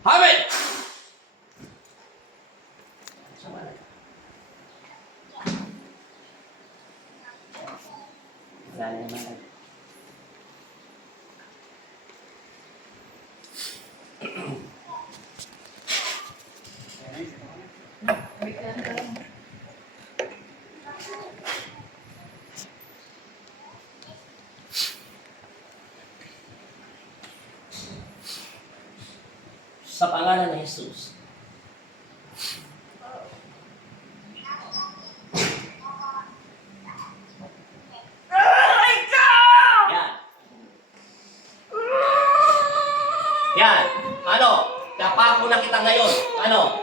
Amen! Wala na naman. Sa pangalan ni Jesus. Yan. Yan. Ano? Napako na kita ngayon. Ano?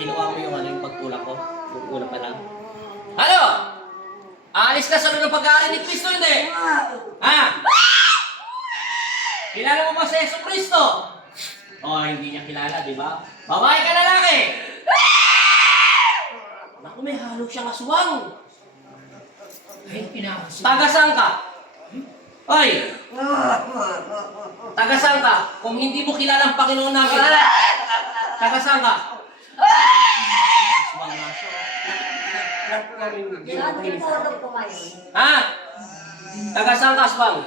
Kinuha mo yung pagtulak ko. Yung una pa lang. Ano? Aalis ka sa loob ng pag-aari ni Kristo, hindi? Ha? Kilala mo ba si Yesu Kristo? Oh, hindi niya kilala, di ba? Babae ka lalaki! Naku, may halo siyang aswang. Taga-saan ka? Oy! Taga-saan ka? Kung hindi mo kilala ang Panginoon namin, taga-saan ka? Aswang na siya. Ha? Taga-saan ka, aswang?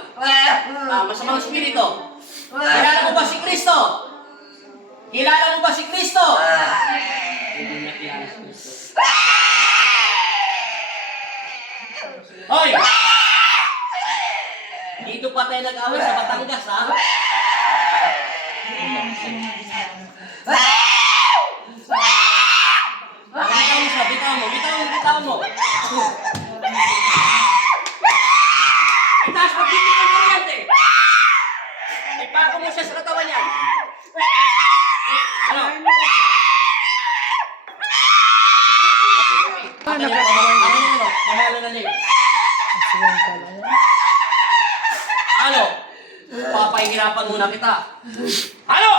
Masamang espiritu. Kilala mo ba si Kristo? Kilala mo ba si Kristo? Hindi na kilala si Kristo. Hoy! Dito pa tayo nag-away sa Batangas, ha? Bitaw mo. Itaas, magbitin ng kuryente. Ipako mo siya sa katawan niyan. Ano? Ano? Papahihirapan muna kita. Ano?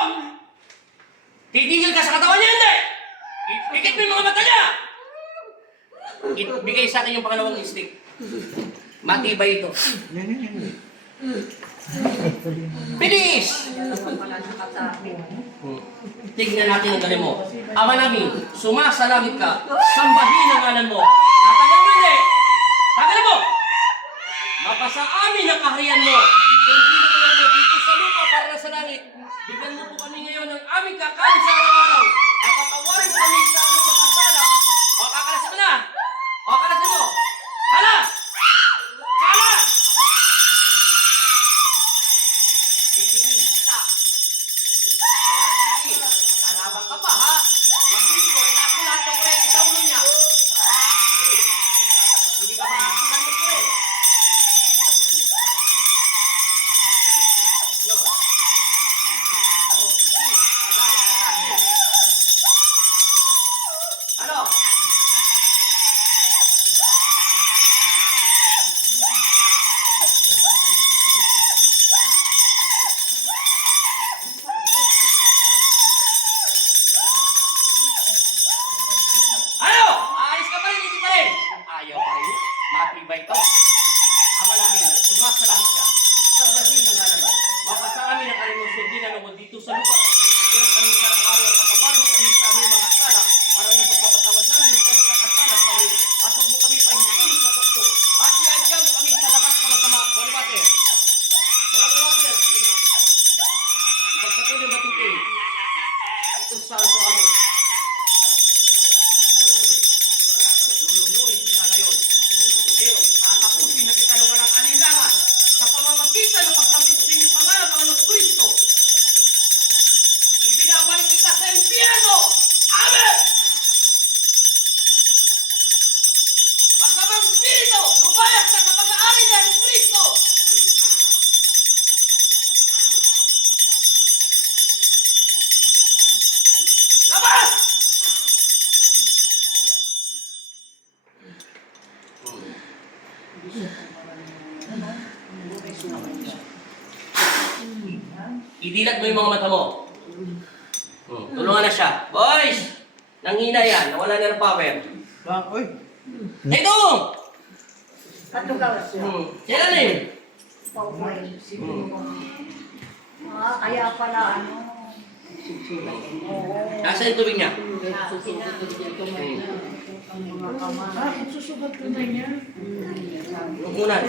Titigil ka sa katawan niya, hindi? Pikit mo yung mga mata niya. Bigay sa akin yung pangalawang stick. Matibay ito. Bilis! Tignan natin ang galing mo. Ama namin, sumasalangit ka, sambahin ang ngalan mo. Tatagal mo hindi! Tagal mo! Mapasa amin ang kaharian mo. Sundin mo dito sa lupa para sa langit. Bigyan mo po kami ngayon ng aming kakain sa araw-araw. At patawarin mo kami sa aming mga sala. O, kakalasin mo na! O, kakalasin mo! Hala! Hala! Bibingin kita. Sige, lalabang ka pa, ha? Magbili ko, itaas mo lahat ng kurente sa ulo niya. Hindi ka makakakulan ng kurente. Ano? Ano? Aalis ka pa rin, hindi pa rin. Ayaw pa rin. Matibay to. Ama namin, sumasalangit ka. Sambahin ng ngalan mo. Mapasa amin ang kanyang sundin na lungod dito sa lupa. Ngayon kami sarang araw at patawarin mo kami sa aming mga sala para ng pagpapatawad namin sa nagkakasala sa amin. At huwag mo kami pahihuli sa tukso. At iadya mo kami sa lahat ng masama. Holy Water. Holy Water. Ipagpatuloy matutin. Ito sa ano. Lulunurin kita ngayon. Ngayon, tatapusin na kita ng walang alinlangan sa pamamagitan ng pagsambit sa inyong pangalan, Panginoon Kristo. Ibinabalik kita sa impyerno! Amen! Masamang spirito, lumayas ka sa pag-aari niya ng Kristo! Labas! Idilat mo yung mga mata mo. Tulungan na siya. Boys! Nanghina yan. Nawala na ng power. Oy! Ito! Katugaw siya. Yan na rin. Kaya pala ano. Nasaan yung tubig niya? Susugat ko na niya. Umunan.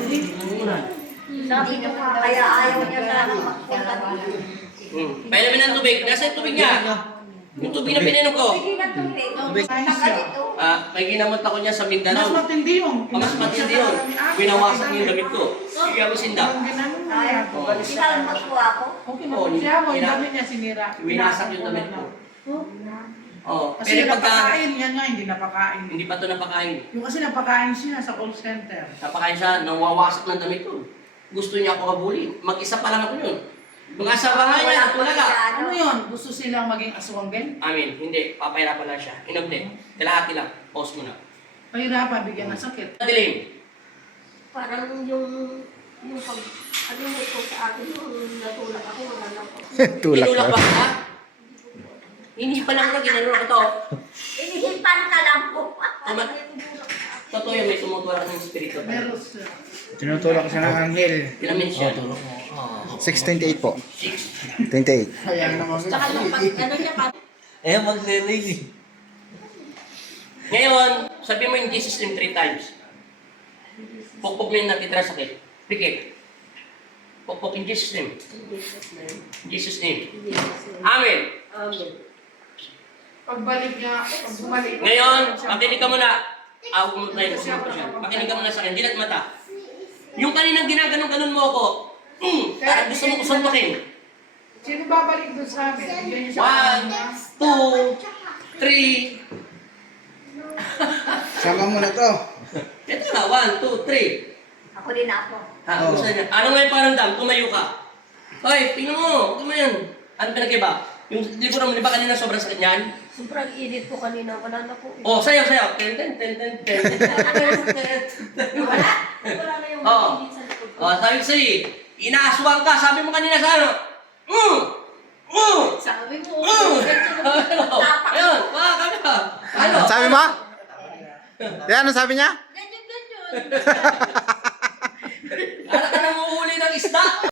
Umunan. Sabi ko nga, kaya ayaw niya sana magpunta dito. Pailamin ng tubig. Nasaan yung tubig niya? Yung tubig na pininom ko. Sige na tubig. Taga dito. May ginamot ako niya sa Mas Mindanao. matindi yun. Mas matindi yun. Winawasak niya yung damit ko. Sige ako sinda. Ang ginano mo Ay, yan. sinalmot ko ako. Okay, siya mo, yung damit niya sinira. Winasak yung damit ko. Oh, Kasi pero pagka napakain, yan nga, hindi napakain. hindi pa ito napakain. Yung kasi napakain siya sa call center. Napakain siya, nawawasak ng damit ko. Gusto niya ako kabuli. Mag-isa pa lang ako yun. Mga asabahan niya, talaga. Ano yun? Gusto silang maging aswang din? Amin, hindi. Papahirapan lang siya. Inobde. Kalahati lang. Pause mo na. Pahirapan, bigyan ng sakit. Dilim. Parang yung pag, ano mo ko sa akin, yung natulak ako, wala na ako. Tinulak ba ka? Hindi pa lang ka, ginanulak ko to. Inihipan ka lang po. Totoo yun, may tumutulak ng espiritu. Meron siya. Tinutulak ko siya ng anghel. Ilang siya? 6:28 po. 6. 28. Sayang naman. Tsaka yung pag, ano niya pa, Maglilig eh. Ngayon, sabi mo yung Jesus name 3 times. Pukpok mo yung natitira sakit. Pikit. Pukpok in Jesus name. In Jesus name. Amen. Pagbalik niya, pag bumalik. Ngayon, makinig ka muna. Huwag mo tayo siya. Makinig ka muna sa akin. Dilat mata. Yung kaninang ginaganon-ganon mo ako, parang gusto mo ko suntukin. Sino babalik doon sa amin? Bigyan niyo siya. 1, 2, 3. Sama mo na to. Ito na, 1, 2, 3. ako din ako. Ha, gusto niya. Ano nga yung paramdam? Tumayo ka. Hoy, tingnan mo. Huwag mo yan. Ano pinag-iba? Yung likuran mo, di ba kanina sobrang sakit niyan? Sobrang init ko kanina, wala na po. Oh, sayaw, sayaw. Ten, ten, ten, ten, ten. Wala. Wala na yung Oo. init sa likod ko. Oh, sabi ko sa'yo, inaaswang ka. Sabi mo kanina sa ano? Sabi mo, Ano? Ayun, kami ka. Ano? Sabi mo? Yan, ano sabi niya? ganyan, ganyan. Ano ka nang uuhuli ng isda?